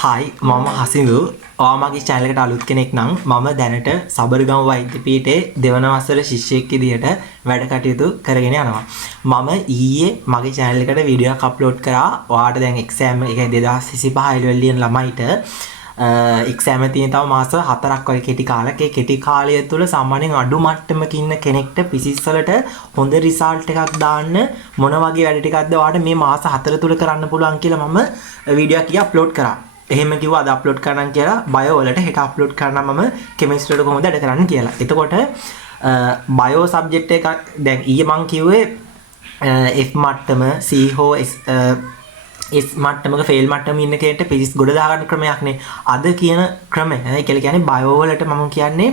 හයි මම හසිදු ඔයාමගේ channel එකට අලුත් කෙනෙක් නම් මම දැනට සබරගම වෛද්‍ය පීඨයේ දෙවන වසර ශිෂ්‍යයෙක් විදියට වැඩ කටයුතු කරගෙන යනවා. මම ඊයේ මගේ channel එකට වීඩියෝ එකක් අප්ලෝඩ් කරා. ඔයාට දැන් exam එක 2025 LL ලියන ළමයිට exam එක තියෙන තව මාස 4ක් වගේ කෙටි කාලයක්. ඒ කෙටි කාලය තුළ සාමාන්‍යයෙන් අඩු මට්ටමක ඉන්න කෙනෙක්ට physics වලට හොඳ result එකක් දාන්න මොන වගේ වැඩ ටිකක්ද ඔයාට මේ මාස 4 තුල කරන්න පුළුවන් කියලා මම වීඩියෝ එකක් අප්ලෝඩ් කරා. එහෙම කිව්වා අද අප්ලෝඩ් කරන්න කියලා බයෝ වලට හෙට අප්ලෝඩ් කරන්න මම කෙමිස්ට්‍රි වලට කොහොමද වැඩ කරන්න කියලා. එතකොට බයෝ සබ්ජෙක්ට් එක දැන් ඊයේ මම කිව්වේ F මට්ටම C හෝ S මට්ටමක ෆේල් මට්ටමේ ඉන්න කෙනෙක්ට පිසිස් ගොඩ දාගන්න ක්‍රමයක් නේ. අද කියන ක්‍රමය. ඒ කියන්නේ බයෝ වලට මම කියන්නේ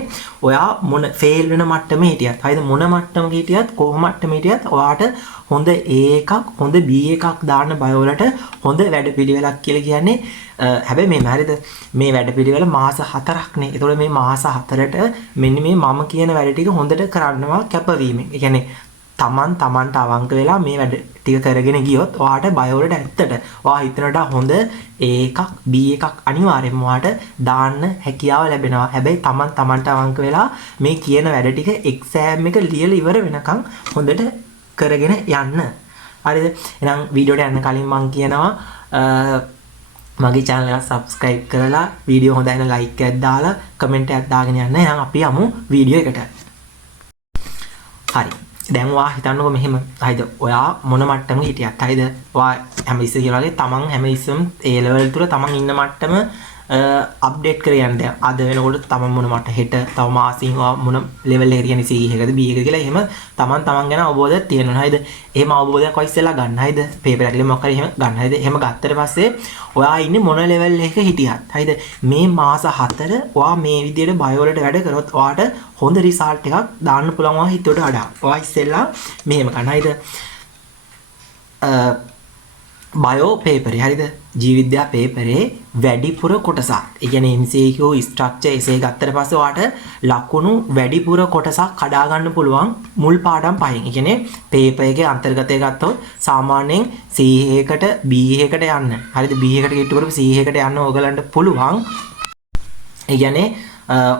ඔයා මොන ෆේල් වෙන මට්ටමේ හිටියත්, හරිද මොන මට්ටමක හිටියත්, කොහොම මට්ටමේ හිටියත් ඔයාට හොඳ A එකක්, හොඳ B එකක් දාන්න බයෝ වලට හොඳ වැඩපිළිවෙලක් කියලා කියන්නේ. හැබැයි මේ හරිද මේ වැඩපිළිවෙල මාස 4ක් නේ. ඒතකොට මේ මාස 4ට මෙන්න මේ මම කියන වැඩ ටික හොඳට කරන්නවා කැපවීමෙන්. ඒ කියන්නේ තමන්ට අවංක වෙලා මේ වැඩ ටික කරගෙන ගියොත් ඔයාට බයෝ වලට ඇත්තට ඔයා හිතනට හොඳ A එකක් B එකක් අනිවාර්යෙන්ම ඔයාට දාන්න හැකියාව ලැබෙනවා. හැබැයි තමන්ට අවංක වෙලා මේ කියන වැඩ ටික එක්සෑම් එක ලියලා ඉවර වෙනකන් හොඳට කරගෙන යන්න. හරිද? එහෙනම් වීඩියෝට යන්න කලින් මම කියනවා මගේ channel එක subscribe කරලා වීඩියෝ හොඳයි නම් like එකක් දාලා comment එකක් දාගෙන යන්න. එහෙනම් අපි යමු වීඩියෝ එකට. හරි. දැන් ඔයා හිතන්නකෝ මෙහෙම. හරිද? ඔයා මොන මට්ටමක හිටියත් හරිද? ඔයා හැම ඉස්සෙ කියලා වගේ තමන් හැම ඉස්සෙම A level තුල තමන් ඉන්න මට්ටම අප්ඩේට් කරගෙන යන්න. අද වෙනකොට තමන් මොන මට්ට හෙට තව මාසින් මොන level එකකට කියන්නේ C එකද B එකද කියලා එහෙම තමන් ගැන අවබෝධයක් තියෙනවා. හරිද? එහෙම අවබෝධයක් ඔය ඉස්සෙල්ලා ගන්න. හරිද? පේපර් එකේ මොකක් හරි එහෙම ගන්න. හරිද? එහෙම ගත්තට පස්සේ ඔයා ඉන්නේ මොන level එකක හිටියත්. හරිද? මේ මාස 4 ඔයා මේ විදිහට බයෝ වලට වැඩ කරොත් ඔයාට හොඳ රිසල්ට් එකක් දාන්න පුළුවන්. ඔයා හිතුවට වඩා. ඔයා ඉස්සෙල්ලා මෙහෙම ගන්න. හරිද? බයෝ පේපරේ හරිද ජීව විද්‍යා පේපරේ වැඩිපුර කොටසක්. ඒ කියන්නේ MCQ ස්ට්‍රක්චර් එසේ ගත්තට පස්සේ ඔයාට ලකුණු වැඩිපුර කොටසක් කඩා ගන්න පුළුවන් මුල් පාඩම් පහෙන්. ඒ කියන්නේ පේපර් එකේ අන්තර්ගතය ගත්තොත් සාමාන්‍යයෙන් C එකකට B එකකට යන්න. හරිද? B එකට කිට්ටු කරපු C එකට යන්න ඕගලන්ට පුළුවන්. ඒ කියන්නේ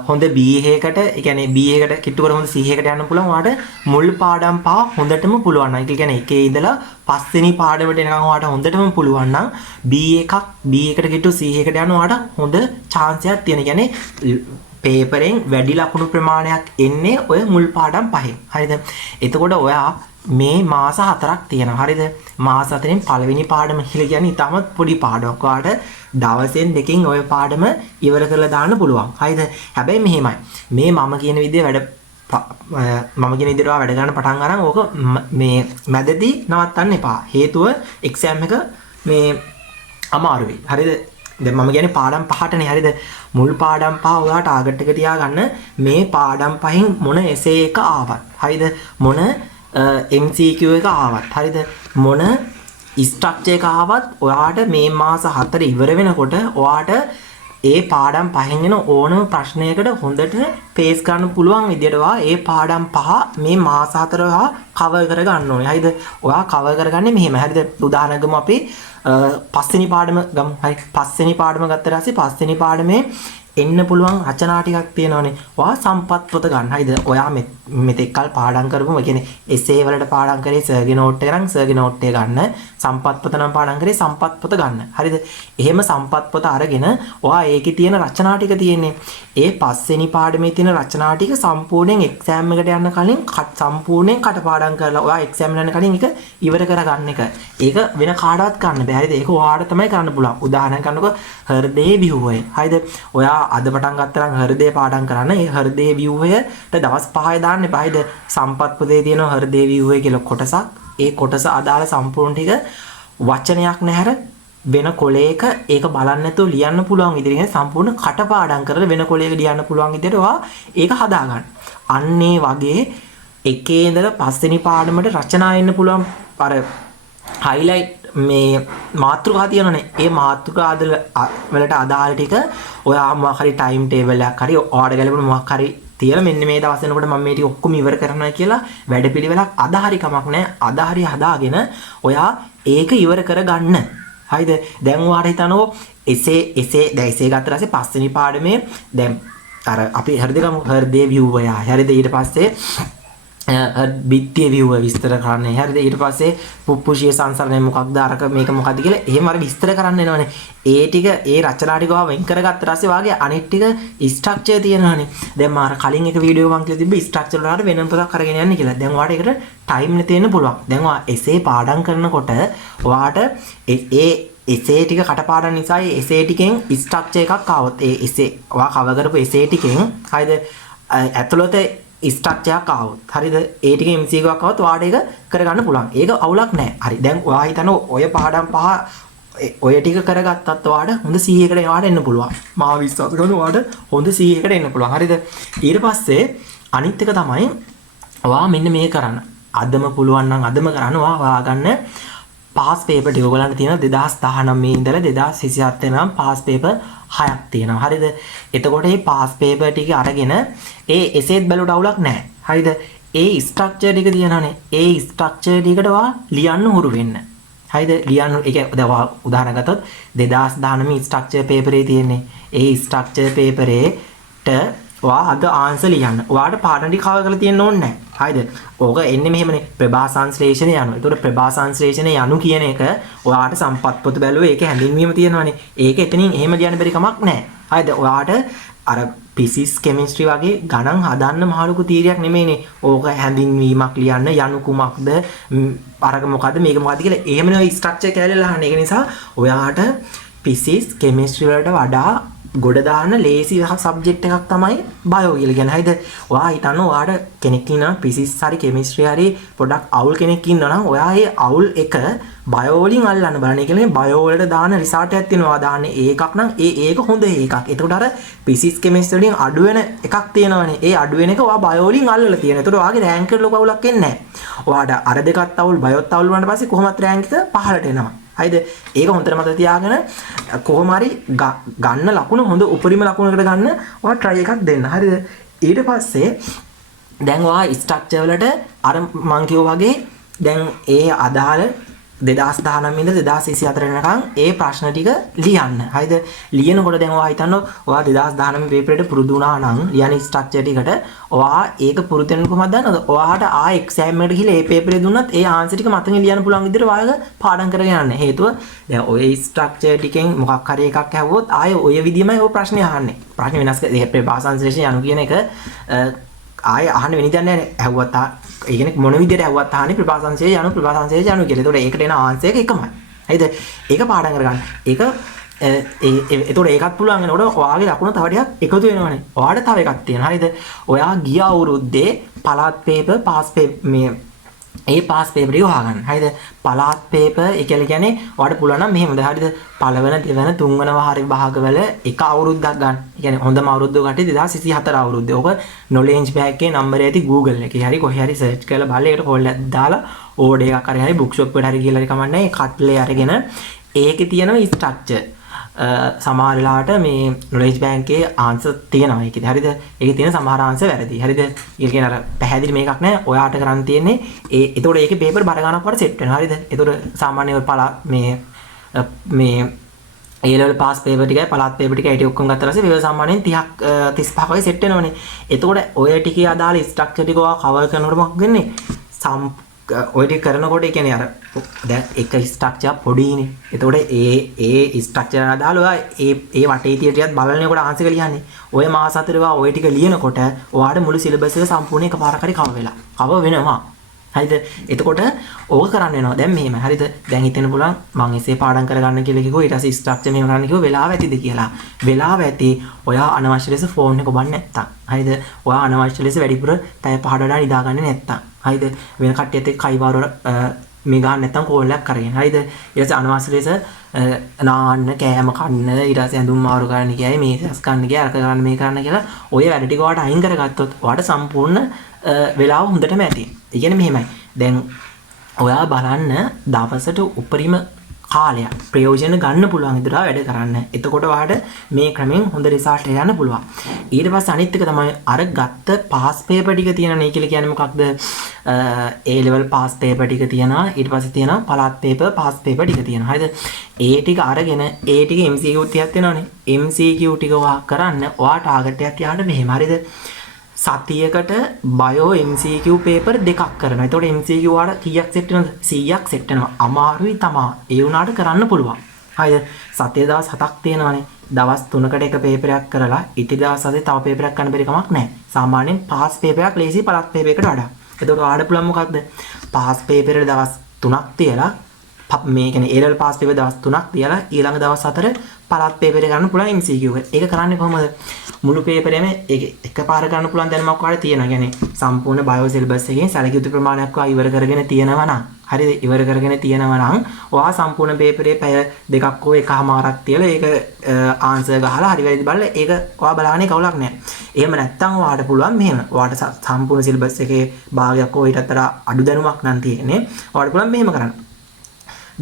හොඳ B එකකට ඒ කියන්නේ B එකට කිට්ටු කර හොඳ C එකට යන්න පුළුවන්. ඔයාට මුල් පාඩම් පහ හොඳටම පුළුවන්. ඒ කියන්නේ එකේ ඉඳලා පස්වෙනි පාඩමට එනකන් ඔයාට හොඳටම පුළුවන් නම් B එකට කිට්ටු C එකට යන්න ඔයාට හොඳ chance එකක් තියෙන. කියන්නේ පේපරෙන් වැඩි ලකුණු ප්‍රමාණයක් එන්නේ ඔය මුල් පාඩම් පහෙන්. හරිද? එතකොට ඔයා මේ මාස 4ක් තියෙනවා. හරිද? මාස 4න් පළවෙනි පාඩම කියලා කියන්නේ ඉතාමත් පොඩි පාඩමක්. ඔයාට දවසෙන් දෙකකින් ওই පාඩම ඉවර කරලා දාන්න පුළුවන්. හරිද? හැබැයි මෙහෙමයි. මේ මම කියන විදිහේ වැඩ වැඩ ගන්න පටන් අරන් ඕක මේ මැදදී නවත්තන්න එපා. හේතුව එක්සෑම් එක මේ අමාරු වෙයි. හරිද? දැන් මම කියන්නේ පාඩම් පහටනේ. හරිද? මුල් පාඩම් පහ ඔයා ටාගට් එක තියාගන්න. මේ පාඩම් පහෙන් මොන එසේ එක ආවත්. හරිද? මොන MCQ එක ආවත්. හරිද? මොන ස්ට්‍රක්චර් එක ආවත් ඔයාට මේ මාස 4 ඉවර වෙනකොට ඔයාට ඒ පාඩම් පහෙන් එන ඕනම ප්‍රශ්නයකට හොඳට ෆේස් ගන්න පුළුවන් විදියට ඒ පාඩම් පහ මේ මාස 4 හා කවර් කර ගන්න ඕනේ. හරිද? ඔයා කවර් කරගන්නේ මෙහෙම. හරිද? උදාහරණයක් ගමු අපි පස්වෙනි පාඩම ගමු. හරි. පස්වෙනි පාඩම ගත්ත ඊපස්සේ පස්වෙනි පාඩමේ එන්න පුළුවන් රචනා ටිකක් තියෙනවානේ. ඔයා සම්පත් පොත ගන්න. හරිද? ඔයා මෙතෙක් කල් පාඩම් කරපුම කියන්නේ එසේ වලට පාඩම් කරේ සර්ගේ නෝට් එක නම් සර්ගේ නෝට් එක ගන්න. සම්පත් පොත නම් පාඩම් කරේ සම්පත් පොත ගන්න. හරිද? එහෙම සම්පත් පොත අරගෙන ඔයා ඒකේ තියෙන රචනා ටික තියෙන්නේ. ඒ පස්වෙනි පාඩමේ තියෙන රචනා ටික සම්පූර්ණයෙන් එක්සෑම් එකට යන්න කලින් සම්පූර්ණයෙන් කටපාඩම් කරලා ඔයා එක්සෑම් යන කලින් ඒක ඉවර කරගන්න එක. ඒක වෙන කාටවත් කරන්න බෑ. හරිද? ඒක ඔයාට තමයි කරන්න පුළුවන්. උදාහරණයක් ගන්නකො හෘදේ ව්‍යුහය. හරිද? ඔයා අද පටන් ගත්තා නම් හෘදේ පාඩම් කරන්න. ඒ හෘදේ ව්‍යුහයට දවස් 5 දාන්න එපා. හරිද? සම්පත් පොතේ තියෙන හෘදේ ව්‍යුහය කියලා කොටසක්. ඒ කොටස අදාළ සම්පූර්ණ ටික වචනයක් නැහැර වෙන කොලයක ඒක බලන්න නැතුව ලියන්න පුළුවන් විදිහට සම්පූර්ණ කටපාඩම් කරලා වෙන කොලයක ලියන්න පුළුවන් විදිහට ඔයා ඒක හදාගන්න. අන්න ඒ වගේ එකේ ඉඳලා පස්වෙනි පාඩමට රචනා එන්න පුළුවන්. අර highlight මේ මාතෘකා තියෙනනේ. ඒ මාතෘකා වලට අදාළ ටික ඔයා මොකක් හරි ටයිම් ටේබල් එකක් හරි ඔයාට ගැලපෙන මොකක් හරි තියලා මෙන්න මේ දවස් වෙනකොට මම මේ ටික ඔක්කොම ඉවර කරනවා කියලා වැඩපිළිවෙලක් අදාහරි කමක් නැහැ. අදාහරි හදාගෙන ඔයා ඒක ඉවර කරගන්න. හරිද? දැන් ඔයාට හිතනෝ එසේ දැන් එසේ ගත්ත ඊපස්සේ පස්වෙනි පාඩමේ දැන් අර අපි හරිද ගමු හෘදේ viewer යා. හරිද? ඊට පස්සේ බිත්තිය viewer විස්තර කරන්නේ. හරිද? ඊට පස්සේ පුප්පුෂිය සංසරණය මොකක්ද අරක මේක මොකක්ද කියලා එහෙම අර විස්තර කරන්න එනවනේ. ඒ ටික ඒ රචනා ටික වෙන් කරගත්ත ඊපස්සේ වාගේ අනිත් ටික ස්ට්‍රක්චර් තියෙනවනේ. දැන් මම අර කලින් එක වීඩියෝ මම කියලා තිබ්බේ ස්ට්‍රක්චර් වලට වෙනම පොතක් අරගෙන යන්න කියලා. දැන් ඔයාලට ඒකට ටයිම් නේ තියෙන්න පුළුවන්. දැන් ඔයා එසේ පාඩම් කරනකොට ඔයාට එසේ ටික කටපාඩම් නිසා එසේ ටිකෙන් ස්ට්‍රක්චර් එකක් ආවොත් ඒ එසේ ඔයා කවර් කරපු එසේ ටිකෙන් හරිද ඇතුළත ස්ට්‍රක්චර් එකක් ආවොත් හරිද ඒ ටිකෙන් MCQ එකක් ආවොත් ඔයාට ඒක කරගන්න පුළුවන්. ඒක අවුලක් නැහැ. හරි. දැන් ඔයා හිතන ඔය පාඩම් පහ ඔය ටික කරගත්තත් ඔයාට හොඳ 100කට එවාට එන්න පුළුවන්. මාව විශ්වාස කරනවා ඔයාට හොඳ 100කට එන්න පුළුවන්. හරිද? ඊට පස්සේ අනිත් එක තමයි ඔයා මෙන්න මේ කරන්න. අදම පුළුවන් නම් අදම කරන්න ඔයා හොයාගන්න පාස් පේපර් ටික ඔයගලන්ට තියෙනවා 2019 ඉඳලා 2027 වෙනකම් පාස් පේපර් 6ක් තියෙනවා. හරිද? එතකොට මේ පාස් පේපර් ටික අරගෙන එසේත් බැලුවට අවුලක් නැහැ. හරිද? ඒ ස්ට්‍රක්චර් ටික තියෙනවානේ. ඒ ස්ට්‍රක්චර් ටිකට ඔයා ලියන්න හුරු වෙන්න. හරිද? ලියන්න ඒක දැන් උදාහරණ ගත්තොත් 2019 ස්ට්‍රක්චර් පේපරේ තියෙන්නේ. ඒ ස්ට්‍රක්චර් පේපරේට ඔයා අද ආන්සර් ලියන්න. ඔයාට පාඩම් ටික කවර් කරලා තියෙන්න ඕනේ නැහැ. හරිද? ඕක එන්නේ මෙහෙමනේ ප්‍රභා සංශ්ලේෂණය යනවා. ඒතකොට ප්‍රභා සංශ්ලේෂණය යනු කියන එක ඔයාට සම්පත් පොත බැලුවේ ඒකේ හැඳින්වීම තියෙනවානේ. ඒක එතනින් එහෙම ලියන්න බැරි කමක් නැහැ. හරිද? ඔයාට අර physics chemistry වගේ ගණන් හදන්න මහලුකු තීරයක් නෙමෙයිනේ. ඕක හැඳින්වීමක් ලියන්න යනු කුමක්ද අරක මොකද්ද මේක මොකද්ද කියලා එහෙමනේ ස්ට්‍රක්චර් කැලේලා අහන්න. ඒක නිසා ඔයාට physics chemistry වලට වඩා ගොඩ දාන්න ලේසි සබ්ජෙක්ට් එකක් තමයි බයෝ කියලා කියන්නේ. හරිද? ඔයා හිතන්න ඔයාට කෙනෙක් ඉන්නවා ෆිසික්ස් හරි කෙමිස්ට්‍රි හරි පොඩක් අවුල් කෙනෙක් ඉන්නවා නම් ඔයා ඒ අවුල් එක බයෝ වලින් අල්ලන්න බලන්න. ඒ කියන්නේ බයෝ වලට දාන රිසර්ච් එකක් තියෙනවා. ඔයා දාන්නේ ඒකක් නම් ඒක හොඳ එකක්. එතකොට අර ෆිසික්ස් කෙමිස්ට්‍රි වලින් අඩු වෙන එකක් තියෙනවනේ. ඒ අඩු වෙන එක ඔයා බයෝ වලින් අල්ලලා තියෙනවා. එතකොට ඔයාගේ රෑන්ක් එකට ලොකු අවුලක් එන්නේ නැහැ. ඔයාට අර දෙකත් අවුල් බයෝත් අවුල් වුණාට පස්සේ කොහොමත් රෑන්ක් එක පහළට එනවා. හරිද? ඒක හොඳට මතක තියාගෙන කොහොම හරි ගන්න ලකුණ හොඳ උපරිම ලකුණකට ගන්න ඔයා try එකක් දෙන්න. හරිද? ඊට පස්සේ දැන් ඔයා ස්ට්‍රක්චර් වලට අර මං කිව්වා වගේ දැන් ඒ අදාළ 2019 ඉඳලා 2024 වෙනකන් ඒ ප්‍රශ්න ටික ලියන්න. හරිද? ලියනකොට දැන් ඔයා හිතන්න ඔයා 2019 පේපරේට පුරුදු වුණා නම් ලියන ස්ට්‍රක්චර් ටිකට ඔයා ඒක පුරුදු වෙන කොහමද දන්නවද? ඔයාට ආ එක්සෑම් එකට ගිහලා ඒ පේපරේ දුන්නත් ඒ ආන්සර් ටික මතකින් ලියන්න පුළුවන් විදිහට ඔයාලා පාඩම් කරගෙන යන්න. හේතුව දැන් ඔය ස්ට්‍රක්චර් ටිකෙන් මොකක් හරි එකක් ඇහුවොත් ආයේ ඔය විදිහමයි ඔය ප්‍රශ්නේ අහන්නේ. ප්‍රශ්නේ වෙනස් කරලා භාෂාංශලේෂණ යනු කියන එක ආයේ අහන්න වෙන දෙයක් නැහැ. ඇහුවත් ඒ කියන්නේ මොන විදිහට ඇහුවත් අහන්නේ ප්‍රභාසංශයේ යනු ප්‍රභාසංශයේ යනු කියලා. ඒතකොට ඒකට එන ආන්සර් එක එකමයි. හරිද? ඒක පාඩම් කරගන්න. ඒක ඒතකොට ඒකත් පුළුවන් වෙනකොට ඔයාගේ ලකුණ තව ටිකක් එකතු වෙනවනේ. ඔයාට තව එකක් තියෙනවා. හරිද? ඔයා ගිය අවුරුද්දේ පළාත් පේපර් පාස් පේපර් මේ ඒ පාස් පේපර් එක හොයාගන්න. හරිද? පළාත් පේපර් ඒ කියන්නේ ඔයාලට පුළුවන් නම් මෙහෙමද? හරිද? පළවෙන දෙවන තුන්වන වාරේ භාගවල එක අවුරුද්දක් ගන්න. ඒ කියන්නේ හොඳම අවුරුද්ද ගත්තේ 2024 අවුරුද්දේ. ඔක knowledge bag එකේ නම්බරය ඇති Google එකේ හරි කොහේ හරි search කරලා බලලා ඒකට කෝල් එකක් දාලා ඕඩර් එකක් හරි book shop එකට හරි ගිහලා හරි කමන්නේ. ඒ කට්ලේ අරගෙන ඒකේ තියෙනවා structure. සමහර වෙලාවට මේ knowledge bank එකේ ආන්සර් තියෙනවා ඒකේ. හරිද? ඒකේ තියෙන සමහර ආන්සර් වැරදි. හරිද? ඒ කියන්නේ අර පැහැදිලි මේකක් නැහැ. ඔයාට කරන් තියෙන්නේ ඒතකොට ඒකේ පේපර් බර ගන්නක් වට සෙට් වෙනවා. හරිද? ඒතකොට සාමාන්‍ය ඔය මේ A level pass paper ටිකයි පළාත් paper ටිකයි ඒටි ඔක්කොම ගත්තා ඊපස්සේ පේපර් සාමාන්‍යයෙන් 30ක් 35ක් වගේ සෙට් වෙනවනේ. එතකොට ඔය ටිකේ අදාළ ස්ට්‍රක්චර් ටික ඔයා කවර් කරනකොට මොකක්ද වෙන්නේ? ඔය ටික කරනකොට ඒ කියන්නේ අර දැන් එක ස්ට්‍රක්චර් පොඩිනේ. එතකොට ඒ ස්ට්‍රක්චර් අදාළ ඔයා ඒ වටේ තියෙන ටිකත් බලනකොට ආන්සර් එක ලියන්නේ. ඔය මාස හතරේ ඔයා ඔය ටික ලියනකොට ඔයාට මුළු සිලබස් එක සම්පූර්ණ එකපාරක් හරි කවර් වෙනවා. හරිද? එතකොට ඕක කරන්න වෙනවා. දැන් මෙහෙම. හරිද? දැන් හිතෙන්න පුළුවන් මම එසේ පාඩම් කරගන්න කියලා කිව්වෝ ඊට පස්සේ ස්ට්‍රක්චර් මෙහෙම කරන්න කිව්වෝ වෙලාව ඇතිද කියලා. වෙලාව ඇති. ඔයා අනවශ්‍ය ලෙස ෆෝන් එක ඔබන්නේ නැත්තම්. හරිද? ඔයා අනවශ්‍ය ලෙස වැඩිපුර පැය 5ට වඩා නිදාගන්නේ නැත්තම්. හරිද? වෙන කට්ටියත් එක්ක කයි වාර මේ ගන්න නැත්තම් කෝල් එකක් කරගෙන. හරිද? ඊට පස්සේ අනවශ්‍ය ලෙස නාන්න කෑම කන්න ඊට පස්සේ ඇඳුම් මාරු කරන්න කියයි මේ සස් කන්න කියයි අරක කරන්න මේ කරන්න කියලා ඔය වැඩ ටික ඔයාට අයින් කරගත්තොත් ඔයාට සම්පූර්ණ වෙලාව හොඳටම ඇති. ඒ කියන්නේ මෙහෙමයි. දැන් ඔයා බලන්න දවසට උපරිම කාලයක් ප්‍රයෝජන ගන්න පුළුවන් ඉදලා වැඩ කරන්න. එතකොට ඔයාලට මේ ක්‍රමෙන් හොඳ රිසල්ට් එක යන්න පුළුවන්. ඊට පස්සේ අනිත් එක තමයි අර ගත්ත පාස් පේපර් ටික තියෙනනේ කියලා කියන්නේ මොකක්ද? A level පාස් පේපර් ටික තියෙනවා. ඊට පස්සේ තියෙනවා පළාත් පේපර් පාස් පේපර් ටික තියෙනවා. හරිද? ඒ ටික අරගෙන ඒ ටික MCQ ටිකක් තියෙනවනේ. MCQ ටික ඔයා කරන්න ඔයා ටාගට් එකක් තියාගන්න මෙහෙම. හරිද? සතියකට බයෝ MCQ පේපර් දෙකක් කරනවා. එතකොට MCQ වල කීයක් සෙට් වෙනවද? 100ක් සෙට් වෙනවා. අමාරුයි තමා. ඒ වුණාට කරන්න පුළුවන්. හරිද? සතිය දවස් 7ක් තියෙනවානේ. දවස් 3කට එක පේපරයක් කරලා ඊට දවස් 7 තව පේපරයක් කරන්න බැරි කමක් නැහැ. සාමාන්‍යයෙන් පාස් පේපරයක් ලේසි පළාත් පේපරයකට වඩා. එතකොට ඔයාලට පුළුවන් මොකක්ද? පාස් පේපරේ දවස් 3ක් තියලා මේ කියන්නේ A level පාස් පේපර් දවස් 3ක් තියලා ඊළඟ දවස් 4 පළාත් පේපරේ ගන්න පුළුවන් MCQ එක. ඒක කරන්නේ කොහොමද? මුළු පේපරේම ඒක එකපාර ගන්න පුළුවන් දැනුමක් ඔයාලට තියෙනවා. කියන්නේ සම්පූර්ණ බයෝ සිලබස් එකෙන් සැලකිය යුතු ප්‍රමාණයක් ඔයා ඉවර කරගෙන තියෙනවා නම් හරිද? ඉවර කරගෙන තියෙනවා නම් ඔයා සම්පූර්ණ පේපරේ පැය දෙකක් හෝ එකමාරක් තියලා ඒක ආන්සර් ගහලා හරි වැරදි බලලා ඒක ඔයා බලන්නේ කවුලක් නැහැ. එහෙම නැත්නම් ඔයාට පුළුවන් මෙහෙම. ඔයාට සම්පූර්ණ සිලබස් එකේ භාගයක් හෝ ඊටත් වඩා අඩු දැනුමක් නම් තියෙන්නේ. ඔයාට පුළුවන් මෙහෙම කරන්න.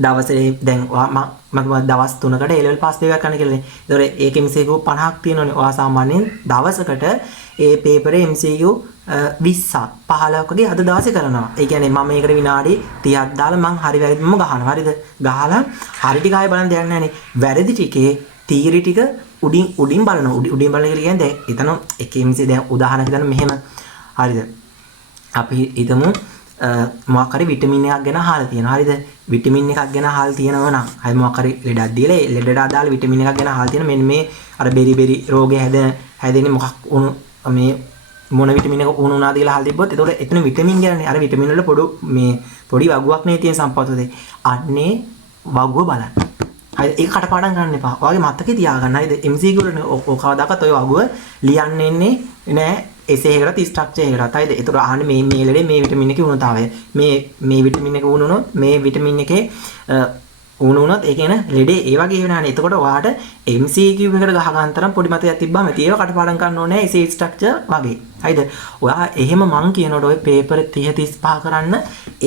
දවසේ දැන් මම දවස් 3කට A level පාස් පේපර් කරන්න කියලානේ. ඒතකොට ඒකේ MCQ 50ක් තියෙනවනේ. ඔයා සාමාන්‍යයෙන් දවසකට ඒ පේපරේ MCQ 20ක් 15ක් වගේ අද දවසේ කරනවා. ඒ කියන්නේ මම මේකට විනාඩි 30ක් දාලා මං හරි වැරදිම ගහනවා. හරිද? ගහලා හරි ටික ආයෙ බලන්න දෙයක් නැහැනේ. වැරදි ටිකේ තීරි ටික උඩින් බලනවා. උඩින් බලන එක කියන්නේ දැන් එතන එක MCQ දැන් උදාහරණයක් ගන්න මෙහෙම. හරිද? අපි හිතමු මොකක් හරි විටමින් එකක් ගැන අහලා තියෙනවා. හරිද? විටමින් එකක් ගැන අහලා තියෙනවා නම් හරි මොකක් හරි ලෙඩක් දීලා ඒ ලෙඩට අදාළ විටමින් එකක් ගැන අහලා තියෙන මෙන්න මේ අර බෙරි රෝගේ හැදෙන්නේ මොකක් වුණු මේ මොන විටමින් එක වුණාද කියලා අහලා තිබ්බොත් එතකොට එතන විටමින් ගැනනේ අර විටමින් වල පොඩි වගුවක් නේ තියෙන සම්පත්තියේ. අන්නේ වගුව බලන්න. හරි ඒක කටපාඩම් කරන්න එපා. ඔයාගේ මතකේ තියාගන්න. හරිද? MCQ වල ඔය කවදාකවත් ඔය වගුව ලියන්න එන්නේ නෑ. එසේකට ස්ට්‍රක්චර් එකකට. හරිද? ඒතර අහන්නේ මේ ලෙඩේ මේ විටමින් එකේ උණතාවය. මේ විටමින් එක උණුනොත් මේ විටමින් එකේ උණුනොත් ඒ කියන ලෙඩේ ඒ වගේ වෙනානේ. එතකොට ඔයාට MCQ එකකට ගහ ගන්න තරම් පොඩි මතකයක් තිබ්බම ඒව කටපාඩම් කරන්න ඕනේ එසේ ස්ට්‍රක්චර් වගේ. හරිද? ඔයා එහෙම මං කියනකොට ඔය පේපර් 30 35 කරන්න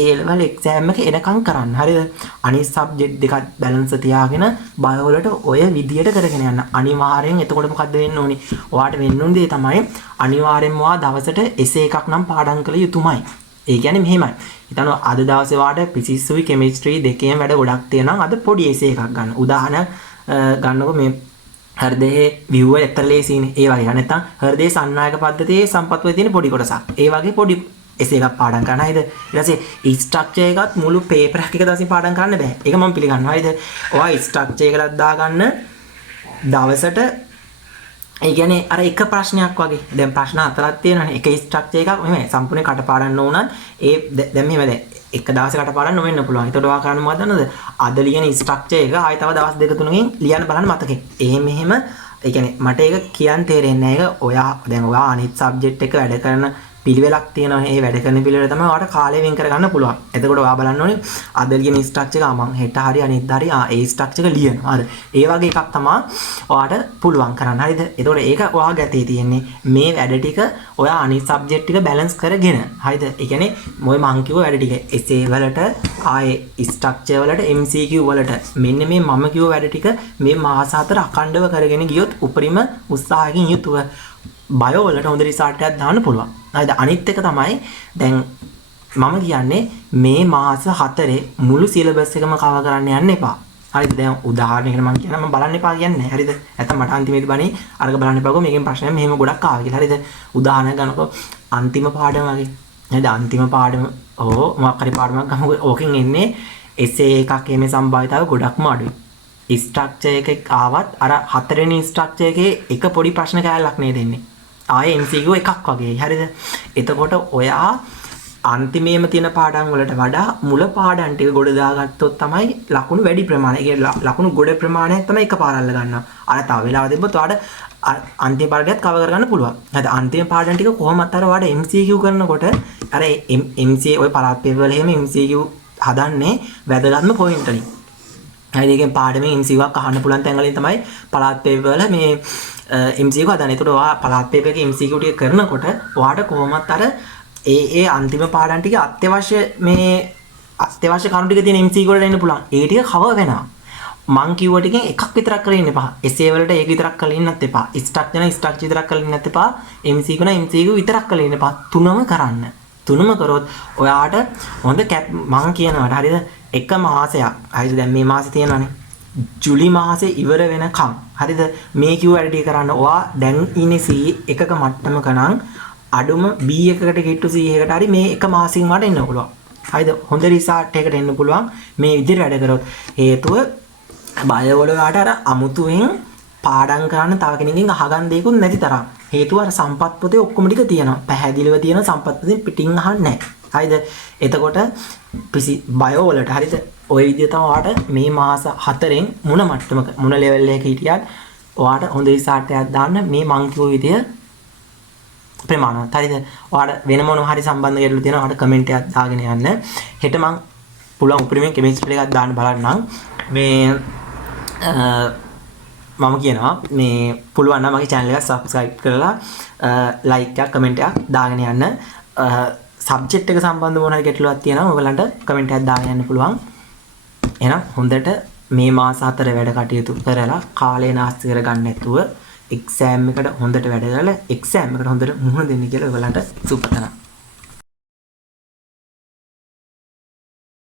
A level exam එක එනකම් කරන්න. හරිද? අනිත් සබ්ජෙක්ට් දෙකක් බැලන්ස් තියාගෙන බයෝ වලට ඔය විදියට කරගෙන යන්න. අනිවාර්යෙන් එතකොට මොකද්ද වෙන්න ඕනේ? ඔයාට වෙන්න ඕනේ තමයි අනිවාර්යෙන්ම ඔයා දවසට එසේ එකක් නම් පාඩම් කළ යුතුමයි. ඒ කියන්නේ මෙහෙමයි. හිතන්න අද දවසේ වාට ෆිසික්ස්ුයි කෙමිස්ට්‍රි දෙකේම වැඩ ගොඩක් තියෙනවා. අද පොඩි එසේ එකක් ගන්න. උදාහරණ ගන්නකො මේ හෘදයේ view එක ඇත්තට ලේසියිනේ. ඒ වගේ. නැත්නම් හෘදයේ සන්නායක පද්ධතියේ සම්පත්තියේ තියෙන පොඩි කොටසක්. ඒ වගේ පොඩි එසේ එකක් පාඩම් කරන්න. හරිද? ඊට පස්සේ ස්ට්‍රක්චර් එකත් මුළු පේපර් එකක් එක දවසින් පාඩම් කරන්න බෑ. ඒක මම පිළිගන්නවා. හරිද? ඔයා ස්ට්‍රක්චර් එකකට දාගන්න දවසට ඒ කියන්නේ අර එක ප්‍රශ්නයක් වගේ. දැන් ප්‍රශ්න හතරක් තියෙනවානේ. එක ස්ට්‍රක්චර් එකක් මෙහෙම සම්පූර්ණ කටපාඩම් නොවුනත් ඒ දැන් මෙහෙම දැන් එක දවසේ කටපාඩම් නොවෙන්න පුළුවන්. ඒතකොට ඔයා කරන්න මොකද දන්නවද? අද ලියන ස්ට්‍රක්චර් එක ආයෙ තව දවස් දෙක තුනකින් ලියන්න බලන්න මතකේ. මෙහෙම ඒ කියන්නේ මට ඒක කියන්න තේරෙන්නේ නැහැ. ඒක ඔයා අනිත් සබ්ජෙක්ට් එක වැඩ කරන පිළිවෙලක් තියෙනවා. ඒ වැඩ කරන පිළිවෙල තමයි ඔයාලට කාලය වෙන් කරගන්න පුළුවන්. එතකොට ඔයා බලන්න ඕනේ අද ලියන ස්ට්‍රක්චර් එක මම හෙට හරි අනිත් හරි ඒ ස්ට්‍රක්චර් එක ලියනවා. හරි. ඒ වගේ එකක් තමයි ඔයාට පුළුවන් කරන්න. හරිද? එතකොට ඒක ඔයා ගැතේ තියෙන්නේ මේ වැඩ ටික ඔයා අනිත් සබ්ජෙක්ට් ටික බැලන්ස් කරගෙන. හරිද? ඒ කියන්නේ මොයි මං කිව්ව වැඩ ටික එසේ වලට ආයේ ස්ට්‍රක්චර් වලට MCQ වලට මෙන්න මේ මම කිව්ව වැඩ ටික මේ මාස 4 අඛණ්ඩව කරගෙන ගියොත් උපරිම උත්සාහයෙන් යුතුව බයෝ වලට හොඳ රිසල්ට් එකක් දාන්න පුළුවන්. හරිද? අනිත් එක තමයි දැන් මම කියන්නේ මේ මාස 4 මුළු සිලබස් එකම කවර් කරන්න යන්න එපා. හරිද? දැන් උදාහරණයකට මම කියනවා මම බලන්න එපා කියන්නේ නැහැ. හරිද? නැත්නම් මට අන්තිමේදී බණේ අරක බලන්න එපාකෝ මේකෙන් ප්‍රශ්නයක් මෙහෙම ගොඩක් ආවා කියලා. හරිද? උදාහරණයක් ගන්නකො අන්තිම පාඩම වගේ. නේද? අන්තිම පාඩම මොකක් හරි පාඩමක් ගමු. ඕකෙන් එන්නේ එසේ එකක් එමේ සම්භාවිතාව ගොඩක්ම අඩුයි. ස්ට්‍රක්චර් එකක් ආවත් අර හතරවෙනි ස්ට්‍රක්චර් එකේ එක පොඩි ප්‍රශ්න කෑල්ලක් නේ දෙන්නේ. ආයේ MCQ එකක් වගේ. හරිද? එතකොට ඔයා අන්තිමේම තියෙන පාඩම් වලට වඩා මුල පාඩම් ටික ගොඩ දාගත්තොත් තමයි ලකුණු වැඩි ප්‍රමාණයක්. ඒ ලකුණු ගොඩ ප්‍රමාණයක් තමයි එකපාර අල්ල ගන්නවා. අර තව වෙලාව දෙද්දොත් ඔයාට අන්තිම පාඩමත් කවර් කරගන්න පුළුවන්. හරිද? අන්තිම පාඩම් ටික කොහොමත් අර ඔයාට MCQ කරනකොට අර MC ඔය පළාත් පේපර් වල එහෙම MCQ හදන්නේ වැදගත්ම පොයින්ට් වලින්. හරිද? ඒකෙන් පාඩමේ MCQ එකක් අහන්න පුළුවන් තැන් වලින් තමයි පළාත් පේපර් වල මේ MCQ හදන්නේ. ඒකට ඔයා පළාත් පේපර් එකේ MCQ ටික කරනකොට ඔයාට කොහොමත් අර ඒ අන්තිම පාඩම් ටික අත්‍යවශ්‍ය මේ අත්‍යවශ්‍ය කරුණු ටික තියෙන MCQ වලට එන්න පුළුවන්. ඒ ටික කවර් වෙනවා. මං කිව්ව ටිකෙන් එකක් විතරක් කරලා ඉන්න එපා. essay වලට ඒක විතරක් කරලා ඉන්නත් එපා. structure විතරක් කරලා ඉන්නත් එපා. MCQ විතරක් කරලා ඉන්න එපා. තුනම කරන්න. තුනම කරොත් ඔයාට හොඳ මං කියනවාට හරියද? එක මාසයක්. හරිද? දැන් මේ මාසේ තියෙනවානේ. ජුලි මාසේ ඉවර වෙනකම් හරිද? මේ කිව්ව වැඩ ටික කරන්න. ඔයා දැන් ඉන්නේ C එකක මට්ටමක නම් අඩුම B එකකට කිට්ටු C එකකට හරි මේ එක මාසින් වට එන්න පුළුවන්. හරිද? හොඳ රිසල්ට් එකකට එන්න පුළුවන් මේ විදිහට වැඩ කරොත්. හේතුව බය වල වාට අර අමුතුවෙන් පාඩම් කරන්න තව කෙනකින් අහගන්න දෙයක්වත් නැති තරම්. හේතුව අර සම්පත් පොතේ ඔක්කොම ටික තියෙනවා. පැහැදිලිව තියෙන සම්පත් පොතෙන් පිටින් අහන්නේ නැහැ. හරිද? එතකොට බයෝ වලට හරිද? ওই විදිහ තමයි ඔයාට මේ මාස 4න් මොන මට්ටමක මොන ලෙවල් එකක හිටියත් ඔයාට හොඳ රිසල්ට් එකක් දාන්න මේ මං කිව්ව විදිය ප්‍රමාණවත්. හරිද? ඔයාට වෙන මොනවා හරි සම්බන්ධ ගැටලු තියෙනවා ඔයාට කමෙන්ට් එකක් දාගෙන යන්න. හෙට මං පුළුවන් උපරිමයෙන් කෙමිස්ට්‍රි එකක් දාන්න බලන්නම්. මේ මම කියනවා මේ පුළුවන් නම් මගේ channel එක subscribe කරලා like එකක් comment එකක් දාගෙන යන්න. subject එක සම්බන්ධ මොන හරි ගැටලුවක් තියෙනවා ඔයගලන්ට comment එකක් දාගෙන යන්න පුළුවන්. එහෙනම් හොඳට මේ මාස 4 වැඩ කටයුතු කරලා කාලය නාස්ති කරගන්න නැතුව exam එකට හොඳට වැඩ කරලා exam එකට හොඳට මුහුණ දෙන්න කියලා ඔයගලන්ට සුබ තන.